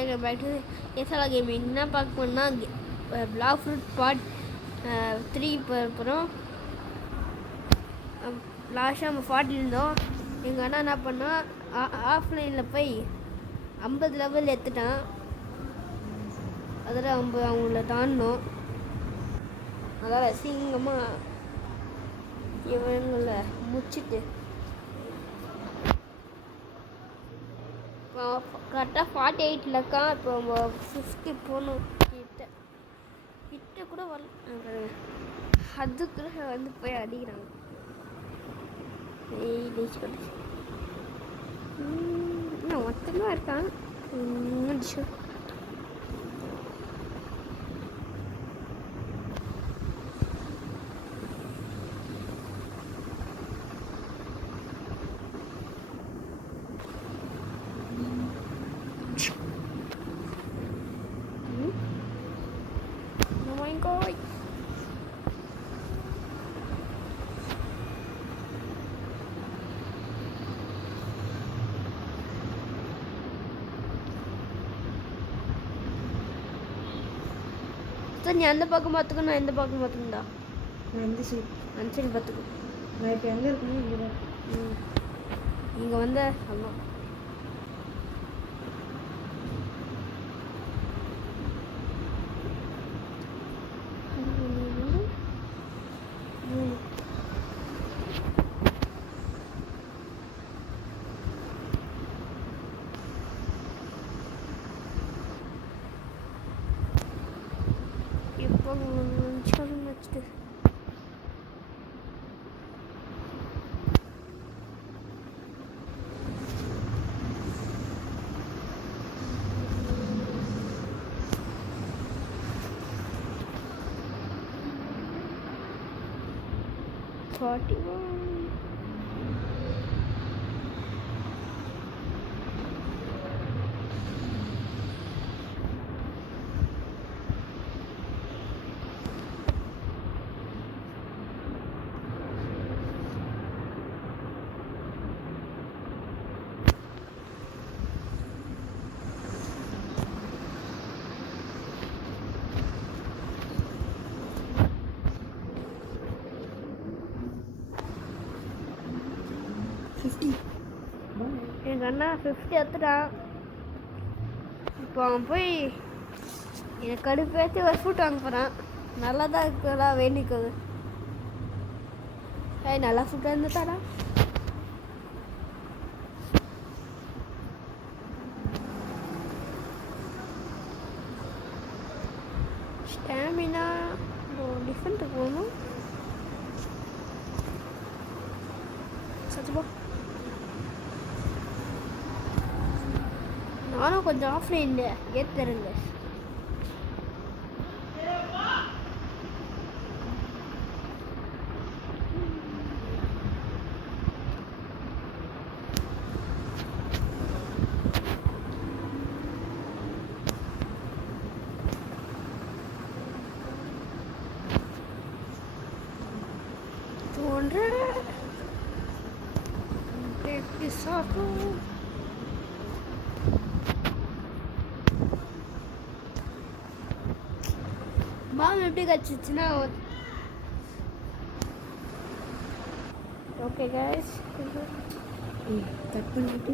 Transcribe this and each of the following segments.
Welcome back to எஸ்ஆலா gaming. என்ன பார்க்க போனால் பிளாக் ஃப்ரூட் பார்ட் 3 போகிறோம். லாஸ்ட்டாக நம்ம 40 இருந்தோம். எங்கள் அண்ணா என்ன பண்ணால் ஆஃப்லைனில் போய் 50 லெவல் எடுத்துட்டான். அதில் அவங்கள தாண்டினோம். அதாவது அசிங்கமாக இவங்களை முடிச்சுட்டு கரெக்டாக 48 இருக்கான். இப்போ நம்ம 50 போகணும். கிட்ட கூட வரல, அதுக்குள்ள வந்து போய் அடிக்கிறாங்க. இன்னும் மொத்தமாக இருக்கான். நீ அந்த பக்கம் பார்த்துக்கோ, நான் இந்த பக்கம் பார்த்துக்கண்டா. நான் இந்த சைடு பார்த்துக்கோ. நான் இப்போ எங்கே இருக்கணும்? இங்கே இங்கே வந்த ஆமாம். Next. எங்கள் அண்ணா 50 எடுத்துட்டான். இப்போ அவன் போய் எனக்கு கடுப்பேற்றி ஒரு ஃபுட் வாங்க போகிறான். நல்லா தான் இருக்குதா வேண்டிக்குது. நல்லா ஃபுட்டாக இருந்துட்டாடா. ஸ்டாமினா டிஃபெண்ட் போகணும். சச்சுப்பா, நானும் கொஞ்சம் ஆஃப்லைனில் ஏற்றுறேங்க. பாம் எப்படி கச்சிச்சுன்னா ஓகே கைஸ், கட் பண்ணிட்டு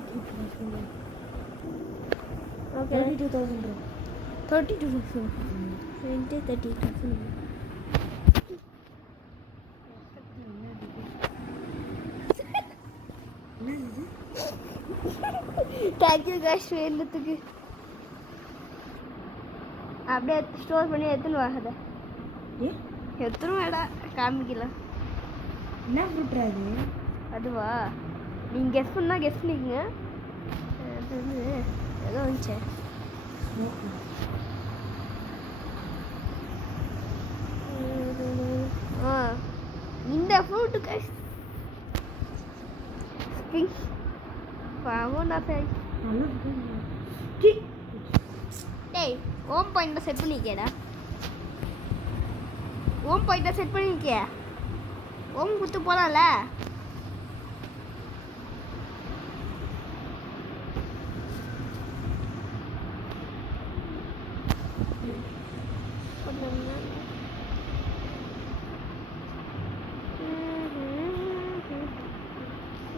ஓகே 32,000 32,000 32,000. தேங்க்யூ கைஸ் வேண்டத்துக்கு. அப்படியே ஸ்டோர் பண்ணி எடுத்துன்னு வாங்க. எத்தனை வேடா காமிக்கல. என்ன ஃப்ரூட்ரா அது? அதுவா, நீங்கள் கெஸ் பண்ணால் கெஸ் பண்ணிக்கங்க. அது வந்து ஏதோ வந்துச்சு. இந்த ஃப்ரூட்டு கைஸ் பாவம்டா. சரி டேய், ஓம் பாயிண்ட்டை செட் பண்ணிக்கேடா. ஓம் பாயிண்ட்டை செட் பண்ணிக்க. ஓம் குத்து போகலாம்ல.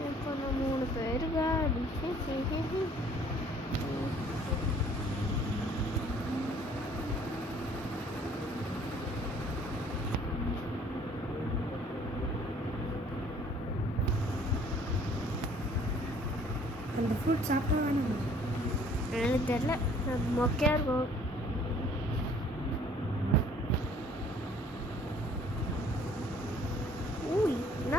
இப்போ நான் 3 பேருக்கா அந்த ஃப்ரூட் சாப்பிட்டா வேணும். எனக்கு தெரியல, அது மொக்கையாக இருக்கும். ஊய் என்ன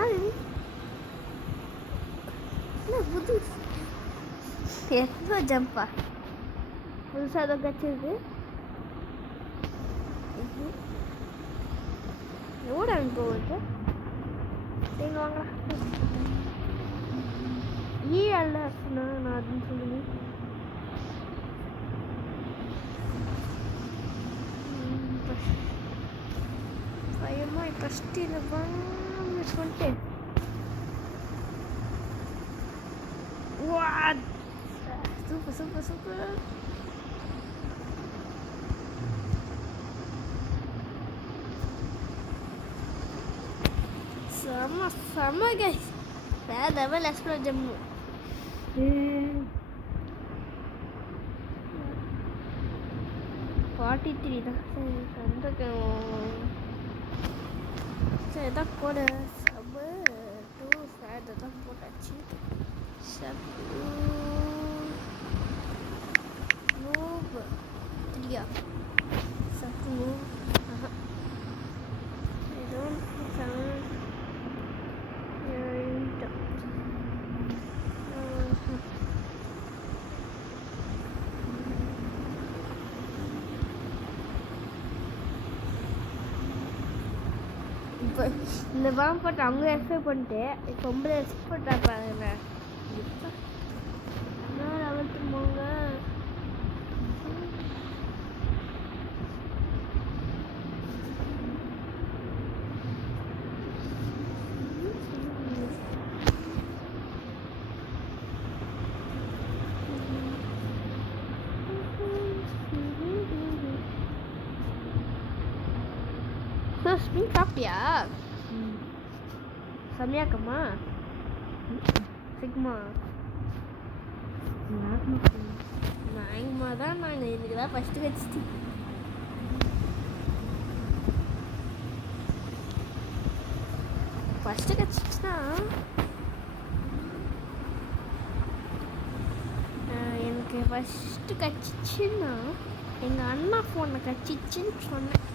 புது எப்போ ஜம்பா புதுசாக ஏதோ கச்சிருக்கு. எவ்வளோ போகுது நீங்கள் வாங்க. அல்ல நான் அதுன்னு சொல்லுங்க. பயமா ஃபஸ்ட்டு இதை வாங்க சொல்லிட்டு சூப்பர் சூப்பர் சூப்பர். செம்ம செம்ம கைஸ், வேற லெவல் எக்ஸ்ப்ளோர் ஜம்மு. 43 தான். சரி இதான் கோடு சப்பு 2 சேட் தான் போட்டாச்சு. சப்பு நூப் 3 சப்பு நூப் இதுவும் 7 8 இப்போ இந்த பாம்பு போட்டு அவங்க எக்ஸ்பெக்ட் பண்ணிட்டு இப்போ 9 எக்ஸ்பெக்ட் பாருங்க. இப்போ நான் லெவல்த்து போங்க. ஸ்பின் சாப்பிட்டியா? செம்மையாக்கம்மா சிக்மா நாங்கம்மா தான். நாங்கள் இதுக்கு தான் ஃபஸ்ட்டு வச்சுட்டு கச்சிச்சுன்னா எனக்கு ஃபஸ்ட்டு கச்சிச்சுன்னா எங்கள் அண்ணா ஃபோனை கச்சிச்சுன்னு சொன்னேன்.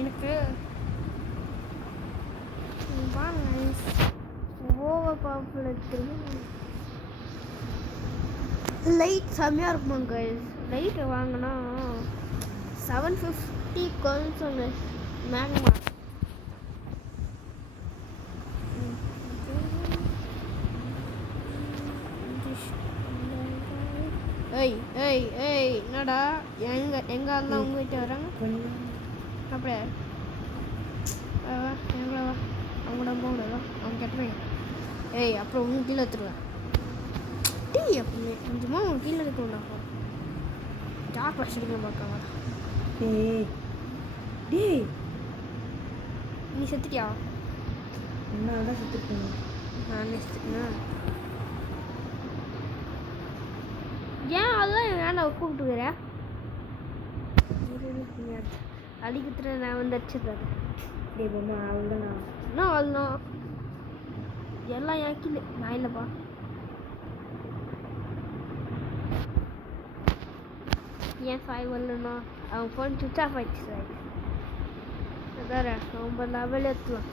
எனக்கு ஓவர் பாப்புலர் லைட் செம்மையாக இருக்குமாங்க. லைட் வாங்கினா 750 கொஞ்சம் மேக்மா. ஏய் ஏய் ஏய் என்னடா எங்கே எல்லாம் உங்ககிட்ட வராங்க அப்படியே எங்களை வா அவங்களோட போகணும் அவங்க கட்டுறேன். ஏய் அப்புறம் உங்க கீழே எடுத்துருவேன். டீ அப்படி கொஞ்சமாக உங்க கீழே எடுக்கணும். ஜாக் வச்சுருக்க பார்க்காங்க. ஏய் டேய் நீ செத்துட்டியா? என்னால் தான் செத்துருக்கேன். நான் செத்துட்டேன். ஏன் அதெல்லாம் என்னால் கூப்பிட்டுக்கிறேன் அடிக்குத்துற நான் வந்து அடிச்சிடுறாரு. டே பொம்மா அவ்வளோதான். இன்னும் அவ்வளோதான் எல்லாம் யாக்கில் நான் இல்லைப்பா. ஏன் சாய் வரலன்னா அவன் ஃபோன் சுவிட்ச் ஆஃப் ஆகிடுச்சு. சாய் அதான் ரொம்ப லெவல் எடுத்துலாம்.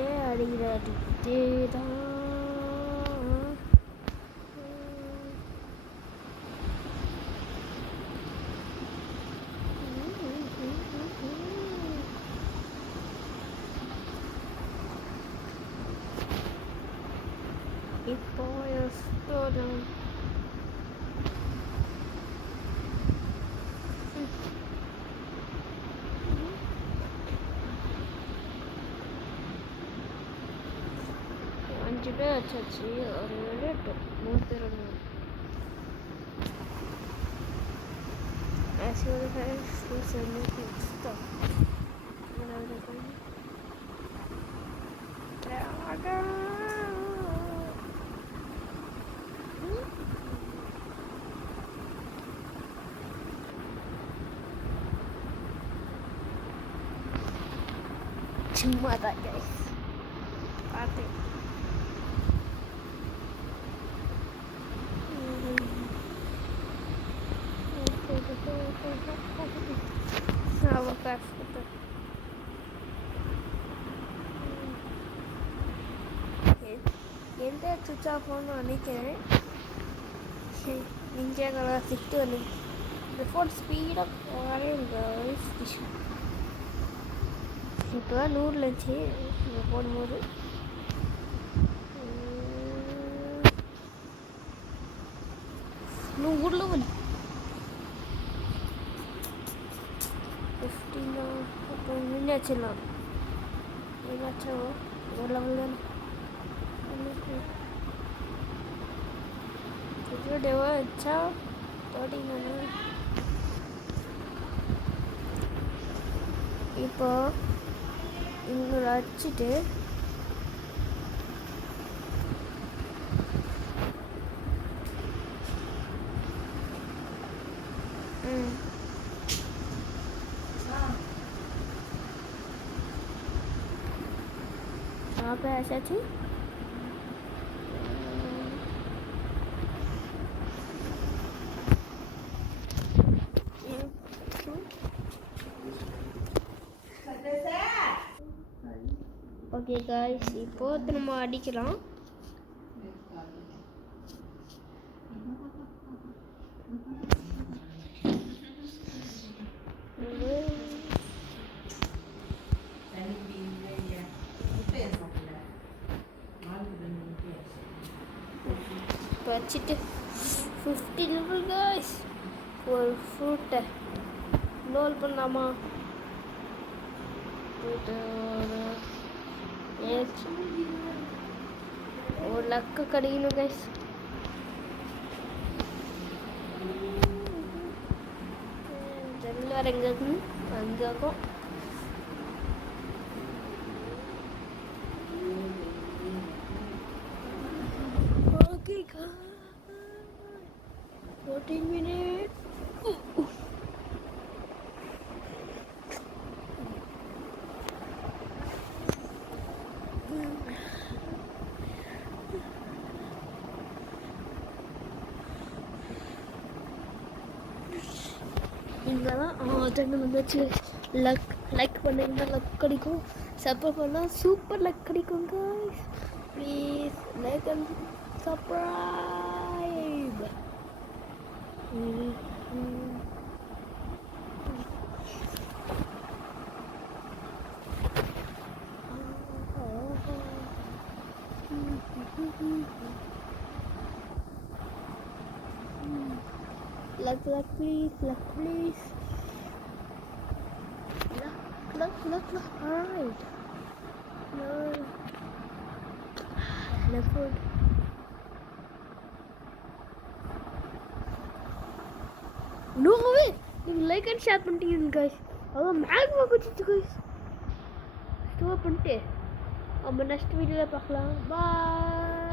ஒரே அடிக்கிற அடிக்கிட்டே தான். இப்போ எஸ்ப்ளோர் அஞ்சு பேர் வச்சாச்சு. ஒரு 7 8 3 பேர் ஒன்று ஆக்சுவலி சும்மா தான் கைஸ் பார்த்தேன். எந்த சுவிட்ச் ஆஃப் பண்ணு நினைக்கிறேன். இந்தியாவில் சிக்ஸ்த்து வந்து இந்த ஃபோன் ஸ்பீடாக வரையுங்க. இப்போ 100 இருந்துச்சு இப்போ போடும்போது. நூறு லெவல் 15 அப்போ நின்னாச்சிடலாம். என்னாச்சும் ஒரு லெவல் தானே டேவா வச்சா 39. இப்போ இன்னொரு அடிச்சுட்டு ऐसा ஓகே காய்ஸ், இப்போ நம்ம அடிக்கலாம். வச்சுட்டு 50 லெவல் காய்ஸ். ஒரு ஃப்ரூட்டை லோல் பண்ணலாமா? ஒரு லக்கு கிடைக்கணும் கைஸ். எல்லாரும் எங்க இருக்குன்னு அங்கே இருக்கும். Okay 14 minutes. இங்கே தான் தண்ணி வந்துச்சு. லைக் பண்ணிங்கன்னா லக் கிடைக்கும். சப்ஸ்கிரைப் பண்ணால் சூப்பர் லக் கிடைக்கும் guys. Please like and subscribe. Luck please, luck please. Luck. Alright. No. Left foot. No way. You like and share பண்ணிட்டீங்க guys. அது மேக்மா குச்சிச்சு guys. ஸ்டாப் பண்ணிட்டு நம்ம நெக்ஸ்ட் வீடியோல பார்க்கலாம். Bye.